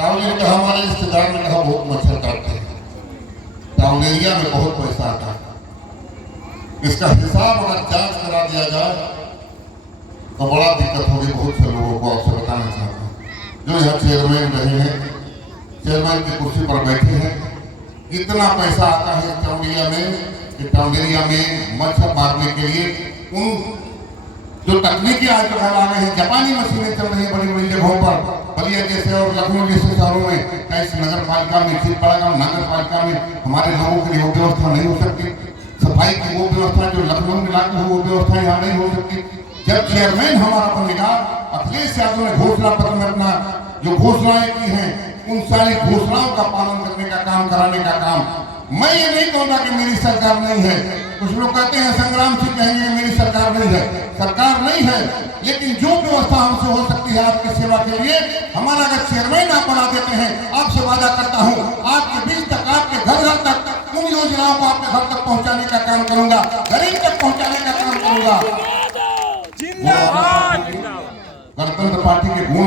साहब ने कहा, हमारे रिश्तेदार ने कहा बहुत मच्छर काटते हैं, टाउन एरिया में बहुत पैसा आता है, इसका हिसाब अगर जांच करा दिया जाए तो बड़ा दिक्कत होगी बहुत से लोगों को। आपसे बताना चाहता हूँ, जो यहाँ चेयरमैन रहे हैं, चेयरमैन की कुर्सी पर बैठे हैं, इतना पैसा आता है टाउन एरिया में कि टाउन एरिया में मच्छर मारने के लिए उन जो तकनीकी आज जो आ गए हैं, जापानी मशीनें चल रही है बड़ी बड़ी जगहों पर, बलिया जैसे और लखनऊ जैसे शहरों में, कैसे नगर पालिका में, छिंदवाड़ा नगर पालिका में हमारे लोगों के लिए वो व्यवस्था नहीं हो सकती। सफाई की वो व्यवस्था जो लखनऊ में लागू हो, वो व्यवस्था यहाँ नहीं हो सकती। जब चेयरमैन हमारा बनेगा, अखिलेश यादव ने घोषणा पत्र में अपना जो घोषणाएं की हैं, उन सारी घोषणाओं का पालन करने का काम, कराने का काम। मैं ये नहीं कहूँगा कि मेरी सरकार नहीं है। कुछ लोग कहते हैं संग्राम सिंह कहेंगे मेरी सरकार नहीं है, सरकार नहीं है, लेकिन जो व्यवस्था हमसे हो सकती है आपकी सेवा के लिए, हमारा अगर चेयरमैन आप बना देते हैं, आपसे वादा करता हूँ आपके बीच तक, आपके घर घर तक उन योजनाओं को आपके घर तक पहुँचाने का काम करूंगा, गरीब तक पहुँचाने का काम करूंगा। गणतंत्र पार्टी के गुण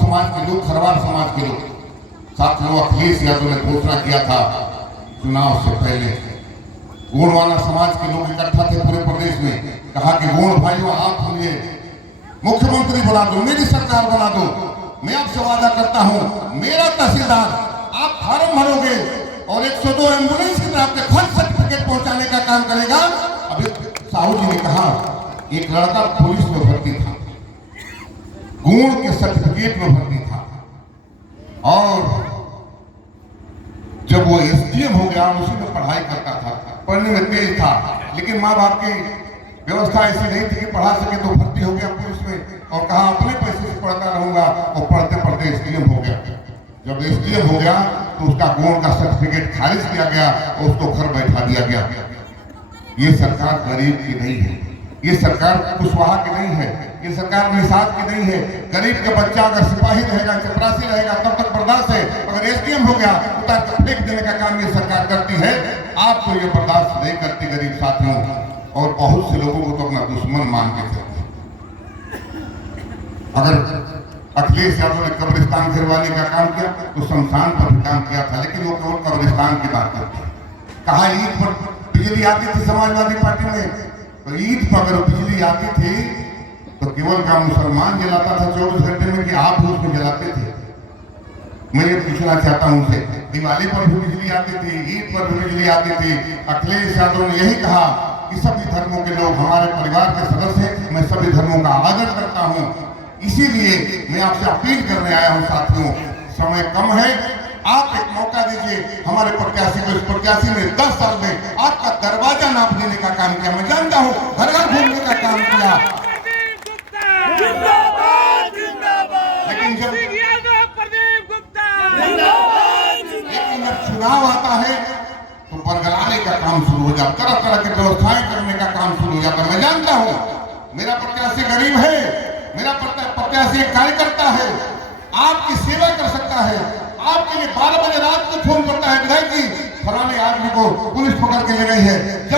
समाज के लोग, खरवार समाज के लोग, साथियों अखिलेश यादव ने घोषणा किया था चुनाव से पहले, गोंडवाना समाज के लोग इकट्ठा थे पूरे प्रदेश में, कहा कि गोंड भाइयों आप मुझे मुख्यमंत्री बना दो, मेरी सरकार बना दो, मैं आपसे वादा करता हूं मेरा तहसीलदार आप फार्म भरोगे और 102 एम्बुलेंस की तरफ के खर्च सर्टिफिकेट पहुंचाने का काम करेगा। अभी साहू जी ने कहा एक लड़का पुलिस में भर्ती था, गोंड के सर्टिफिकेट में भर्ती था, और जब वो एसडीएम हो गया उसी में पढ़ाई करता था, पढ़ने में तेज था, लेकिन माँ बाप की व्यवस्था ऐसी नहीं थी कि पढ़ा सके, तो भर्ती हो गया पुलिस में और कहा अपने पैसे से पढ़ता रहूंगा, और पढ़ते पढ़ते एसडीएम हो गया। जब एसडीएम हो गया तो उसका गोंड का सर्टिफिकेट खारिज किया गया और उसको घर बैठा दिया गया। ये सरकार गरीब की नहीं है, ये सरकार कुशवाहा की नहीं है, ये सरकार निषाद की नहीं है। गरीब का बच्चा अगर सिपाही रहेगा, चपरासी रहेगा, तब तक बर्दाश्त है, अगर एसडीएम हो गया उतार कर फेंक देने का काम ये सरकार करती है। आप तो ये बर्दाश्त नहीं करती गरीब साथियों, और बहुत से लोगों को तो अपना दुश्मन मान के चलते। अगर अखिलेश यादव ने कब्रिस्तान गिरवाने का काम किया तो शमशान पर भी काम किया था, लेकिन वो केवल कब्रिस्तान की बात करते। कहा ईद पर बिजली आती थी समाजवादी पार्टी में, तो ईद पर अगर बिजली आती थी तो केवल का मुसलमान जलाता था 24 घंटे में, कि आप उसमें जलाते थे। मैं ये पूछना चाहता हूं उनसे, दिवाली पर भी बिजली आती थी, ईद पर भी बिजली आती थी। अखिलेश यादव ने यही कहा कि सभी धर्मों के लोग हमारे परिवार के सदस्य हैं, मैं सभी धर्मों का आदर करता हूं। इसीलिए मैं आपसे अपील करने आया हूं साथियों, समय कम है, आप एक मौका दीजिए हमारे प्रत्याशी को। इस प्रत्याशी ने 10 साल में आपका दरवाजा नाप देने का काम किया, मैं जानता हूँ घर घर घूमने का काम किया, लेकिन जब चुनाव आता है तो बरगलाने का काम शुरू हो जाता, तरह तरह की व्यवस्थाएं करने का काम शुरू हो जाता। मैं जानता हूँ मेरा प्रत्याशी गरीब है, मेरा प्रत्याशी एक कार्यकर्ता है, आपकी सेवा कर सकता है, आपके लिए 12 बजे रात को फोन करता है, विधायक जी फलाने आदमी को पुलिस पकड़ के ले गई है।